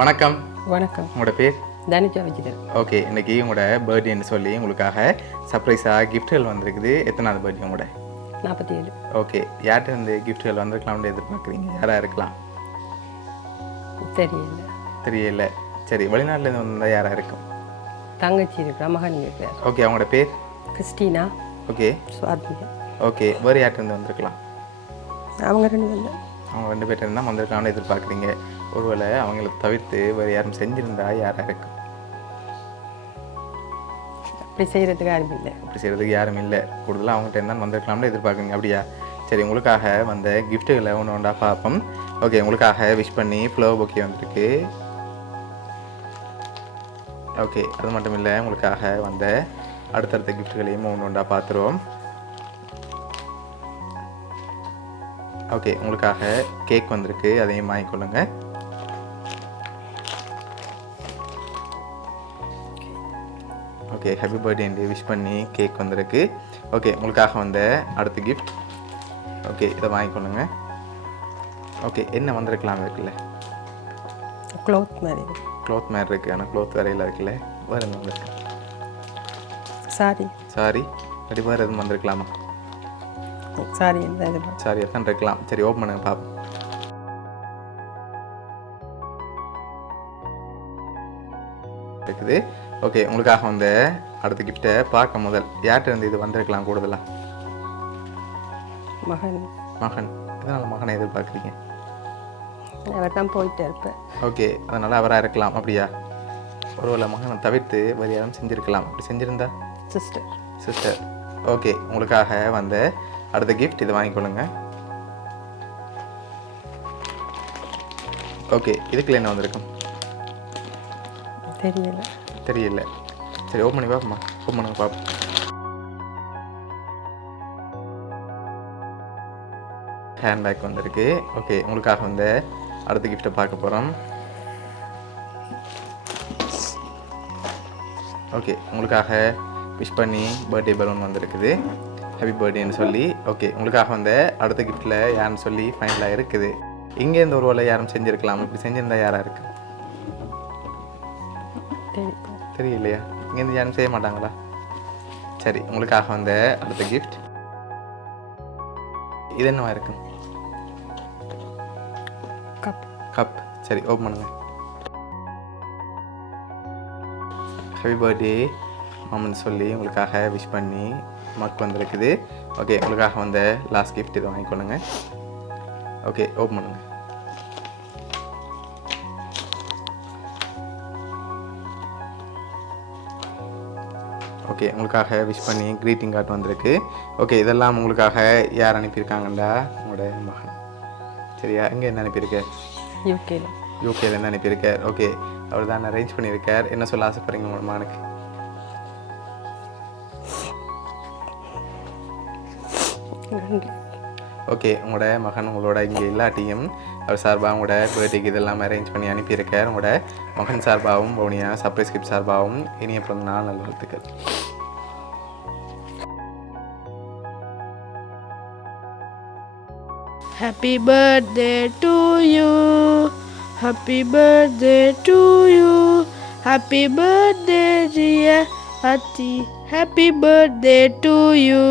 வணக்கம். வணக்கம். உங்களோட பேர்? தனுஜா விஜயன். ஓகே, இன்னைக்கு உங்களோட பர்த்டேன்னு சொல்லி உங்களுக்காக சர்ப்ரைஸாக கிஃப்ட்கள் வந்திருக்குது. எத்தனாவது பர்த்டே உங்களோட? 47. ஓகே, யார்கிட்ட இருந்து கிஃப்ட்கள் வந்திருக்கலாம்னு எதிர்பார்க்குறீங்க? யாராக இருக்கலாம்? தெரியல. சரி, வெளிநாட்டிலேருந்து வந்தால் யாராக இருக்கும்? தங்கச்சி இருக்கிறா, மகன் இருக்கிறார். ஓகே, அவங்களோட பேர்? கிறிஸ்டினா. ஓகே. சுவாதிகா. ஓகே, வேறு யார்கிட்ட இருந்து வந்திருக்கலாம்? அவங்க 2 பேர். அவங்க 2 பேர்ட்ட இருந்தால் வந்திருக்கலாம்னு எதிர்பார்க்குறீங்க. ஒருவேளை அவங்கள தவிர்த்து வேறு யாரும் செஞ்சுருந்தா யாராக இருக்கும்? அப்படி செய்கிறதுக்கு யாரும் இல்லை. அப்படி செய்கிறதுக்கு யாரும் இல்லை. கூடுதலாக அவங்ககிட்ட இருந்தால் வந்திருக்கலாம்னு எதிர்பார்க்குறீங்க. அப்படியா? சரி, உங்களுக்காக வந்த கிஃப்ட்டுகளை ஒன்று ஒன்றா பார்ப்போம். ஓகே, உங்களுக்காக விஷ் பண்ணி ஃப்ளவர் பொக்கே வந்திருக்கு. ஓகே, அது மட்டும் இல்லை, உங்களுக்காக வந்த அடுத்தடுத்த கிஃப்ட்டுகளையும் ஒன்று ஒன்றா பார்த்துருவோம். ஓகே, உங்களுக்காக கேக் வந்திருக்கு, அதையும் வாங்கிக்கொள்ளுங்க. ஓகே, ஹாப்பி பர்த்டே விஷ் பண்ணி கேக் வந்திருக்கு. ஓகே, உங்களுக்காக வந்த அடுத்த கிஃப்ட். ஓகே, இதை வாங்கிக்கொள்ளுங்க. ஓகே, என்ன வந்திருக்கலாம் இருக்குல்ல? க்ளோத் மாதிரி இருக்குது. ஆனால் க்ளோத் வரையில் இருக்குல்ல. வேறு என்ன வந்திருக்கு? சாரி அப்படி வேறு எதுவும் வந்திருக்கலாமா? சாரி எத்தான் இருக்கலாம். சரி, ஓப்பன் பண்ணுங்க பார்ப்போம். இருக்குது. ஓகே, உங்களுக்காக வந்த அடுத்த கிஃப்ட்டை பார்க்க முதல் யார்கிட்ட இருந்து இது வந்திருக்கலாம்? கூடுதலாக மகன். எதனால் மகனை எதிர்பார்க்குறீங்க? அவர் தான் போயிட்டு இருப்பேன். ஓகே, அதனால் அவராக இருக்கலாம். அப்படியா? ஒருவேளை மகனை தவிர்த்து வேறு யாரும் செஞ்சுருக்கலாம். அப்படி செஞ்சுருந்தா? சிஸ்டர். ஓகே, உங்களுக்காக வந்த அடுத்த கிஃப்ட், இதை வாங்கிக்கொள்ளுங்க. ஓகே, இதுக்குள்ள என்ன வந்திருக்கும்? தெரியல. சரி, ஓப்பன் பண்ணி பார்ப்போம்மா. ஓப்பன் பண்ணுங்க பார்ப்போம். ஹேண்ட்பேக் வந்திருக்கு. ஓகே, உங்களுக்காக வந்து அடுத்த கிஃப்ட்டை பார்க்க போகிறோம். ஓகே, உங்களுக்காக விஷ் பண்ணி பர்த்டே பலூன் வந்திருக்குது. ஹாப்பி பர்த்டேன்னு சொல்லி. ஓகே, உங்களுக்காக வந்து அடுத்த கிஃப்ட்டில் யாருன்னு சொல்லி ஃபைனலாக இருக்குது. இங்கேருந்து ஒரு வேலை யாரும் செஞ்சுருக்கலாம். இப்படி செஞ்சுருந்தா யாராக இருக்குது? தெரியலையா? இங்கேருந்து யாரும் செய்ய மாட்டாங்களா? சரி, உங்களுக்காக வந்து அடுத்த கிஃப்ட் இது என்னவா இருக்கும்? கப். சரி, ஓப்பன் பண்ணுங்க. ஹாப்பி பர்த்டே மாமன் சொல்லி உங்களுக்காக விஷ் பண்ணி மக் வந்திருக்குது. ஓகே, உங்களுக்காக வந்த லாஸ்ட் கிஃப்ட் இதை வாங்கிக்கொள்ளுங்க. ஓகே, ஓப்பன் பண்ணுங்க. ஓகே, உங்களுக்காக விஷ் பண்ணி க்ரீட்டிங் கார்டு வந்திருக்கு. ஓகே, இதெல்லாம் உங்களுக்காக யார் அனுப்பியிருக்காங்கண்டா? உங்களோட மகன். சரியா? எங்கேருந்து அனுப்பியிருக்கார்? யூகேலேருந்து அனுப்பியிருக்கார். ஓகே, அவர் தான் அரேஞ்ச் பண்ணியிருக்கார். என்ன சொல்ல ஆசைப்படுறீங்க உங்களோட மகனுக்கு? ஓகே, உங்களோட மகன் உங்களோட இங்கே இல்லாட்டியும் அவர் சார்பாக உங்களோட பர்த்டேக்கு இதெல்லாம் அரேஞ்ச் பண்ணி அனுப்பியிருக்கார். உங்களோட மகன் சார்பாகவும் பவுனியா சர்ப்ரைஸ் கிஃப்ட் சார்பாகவும் இனிய பிறந்த நாள் நல்வாழ்த்துக்கள். Happy birthday to you. Happy birthday to you. Happy birthday dear Ati. Happy birthday to you.